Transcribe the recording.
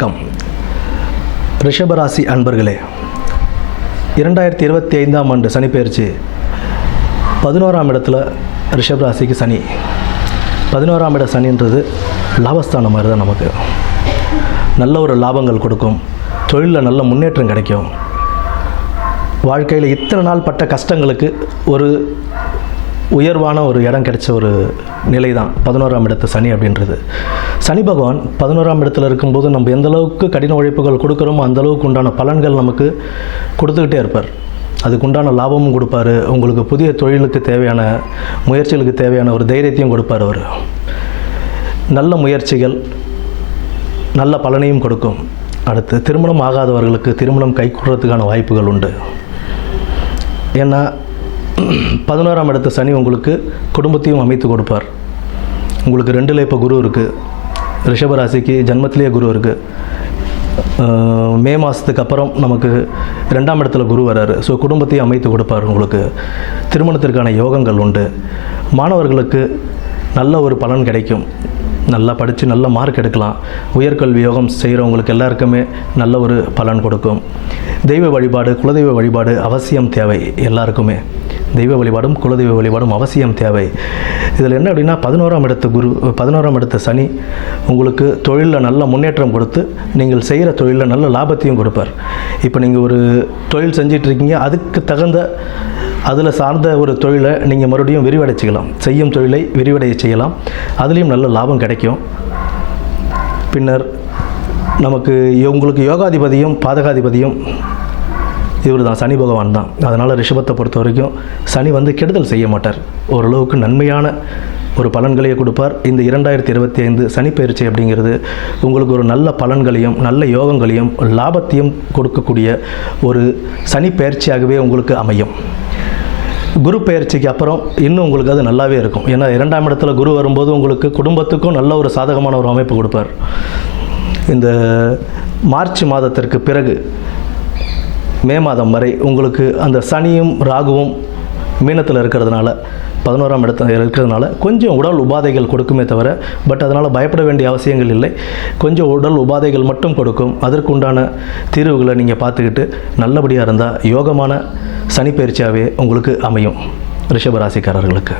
வணக்கம். ரிஷபராசி அன்பர்களே, 2025ஆம் ஆண்டு சனி பெயர்ச்சி 11ஆம் இடத்துல ரிஷபராசிக்கு சனி. 11ஆம் இட சனின்றது லாபஸ்தானம் மாதிரி தான். நமக்கு நல்ல ஒரு லாபங்கள் கொடுக்கும், தொழிலில் நல்ல முன்னேற்றம் கிடைக்கும். வாழ்க்கையில் இத்தனை நாள் பட்ட கஷ்டங்களுக்கு ஒரு உயர்வான ஒரு இடம் கிடைச்ச ஒரு நிலை தான் 11ஆம் இடத்து சனி அப்படின்றது. சனி பகவான் 11ஆம் இடத்துல இருக்கும்போது நம்ம எந்த அளவுக்கு கடின உழைப்புகள் கொடுக்குறோமோ அந்த அளவுக்கு உண்டான பலன்கள் நமக்கு கொடுத்துக்கிட்டே இருப்பார். அதுக்குண்டான லாபமும் கொடுப்பார். உங்களுக்கு புதிய தொழிலுக்கு தேவையான முயற்சிகளுக்கு தேவையான ஒரு தைரியத்தையும் கொடுப்பார். அவர் நல்ல முயற்சிகள் நல்ல பலனையும் கொடுக்கும். அடுத்து திருமணம் ஆகாதவர்களுக்கு திருமணம் கைகூடுறதுக்கான வாய்ப்புகள் உண்டு. ஏன்னா 11ஆம் இடத்து சனி உங்களுக்கு குடும்பத்தையும் அமைத்து கொடுப்பார். உங்களுக்கு 2ல் இப்போ குரு இருக்குது. ரிஷபராசிக்கு ஜன்மத்திலேயே குரு இருக்குது. மே மாதத்துக்கு அப்புறம் நமக்கு 2ஆம் இடத்துல குரு வராரு. ஸோ குடும்பத்தையும் அமைத்து கொடுப்பார். உங்களுக்கு திருமணத்திற்கான யோகங்கள் உண்டு. மாணவர்களுக்கு நல்ல ஒரு பலன் கிடைக்கும். நல்லா படித்து நல்ல மார்க் எடுக்கலாம். உயர்கல்வி யோகம் செய்கிறவங்களுக்கு எல்லாருக்குமே நல்ல ஒரு பலன் கொடுக்கும். தெய்வ வழிபாடு, குலதெய்வ வழிபாடு அவசியம் தேவை. எல்லாருக்குமே தெய்வ வழிபாடும் குலதெய்வ வழிபாடும் அவசியம் தேவை. இதில் என்ன அப்படின்னா 11ஆம் இடத்து சனி உங்களுக்கு தொழிலில் நல்ல முன்னேற்றம் கொடுத்து நீங்கள் செய்கிற தொழிலில் நல்ல லாபத்தையும் கொடுப்பார். இப்போ நீங்கள் ஒரு தொழில் செஞ்சிட்ருக்கீங்க, அதுக்கு தகுந்த அதில் சார்ந்த ஒரு தொழிலை நீங்கள் மறுபடியும் விரிவடைச்சிக்கலாம். செய்யும் தொழிலை விரிவடைய செய்யலாம். அதுலேயும் நல்ல லாபம் கிடைக்கும். பின்னர் நமக்கு உங்களுக்கு யோகாதிபதியும் பாதகாதிபதியும் இவர் தான், சனி பகவான் தான். அதனால் ரிஷபத்தை பொறுத்த வரைக்கும் சனி கெடுதல் செய்ய மாட்டார். ஓரளவுக்கு நன்மையான ஒரு பலன்களையே கொடுப்பார். இந்த 2025 சனி பயிற்சி அப்படிங்கிறது உங்களுக்கு ஒரு நல்ல பலன்களையும் நல்ல யோகங்களையும் லாபத்தையும் கொடுக்கக்கூடிய ஒரு சனி பயிற்சியாகவே உங்களுக்கு அமையும். குரு பயிற்சிக்கு அப்புறம் இன்னும் உங்களுக்கு அது நல்லாவே இருக்கும். ஏன்னா 2ஆம் இடத்துல குரு வரும்போது உங்களுக்கு குடும்பத்துக்கும் நல்ல ஒரு சாதகமான ஒரு அமைப்பு கொடுப்பார். இந்த மார்ச் மாதத்திற்கு பிறகு மே மாதம் வரை உங்களுக்கு அந்த சனியும் ராகுவும் மீனத்தில் இருக்கிறதுனால 11ஆம் இடத்துல இருக்கிறதுனால கொஞ்சம் உடல் உபாதைகள் கொடுக்குமே தவிர, பட் அதனால் பயப்பட வேண்டிய அவசியங்கள் இல்லை. கொஞ்சம் உடல் உபாதைகள் மட்டும் கொடுக்கும். அதற்கு உண்டான தீர்வுகளை நீங்கள் பார்த்துக்கிட்டு நல்லபடியாக இருந்தால் யோகமான சனி பயிற்சியாகவே உங்களுக்கு அமையும். ரிஷபராசிக்காரர்களுக்கு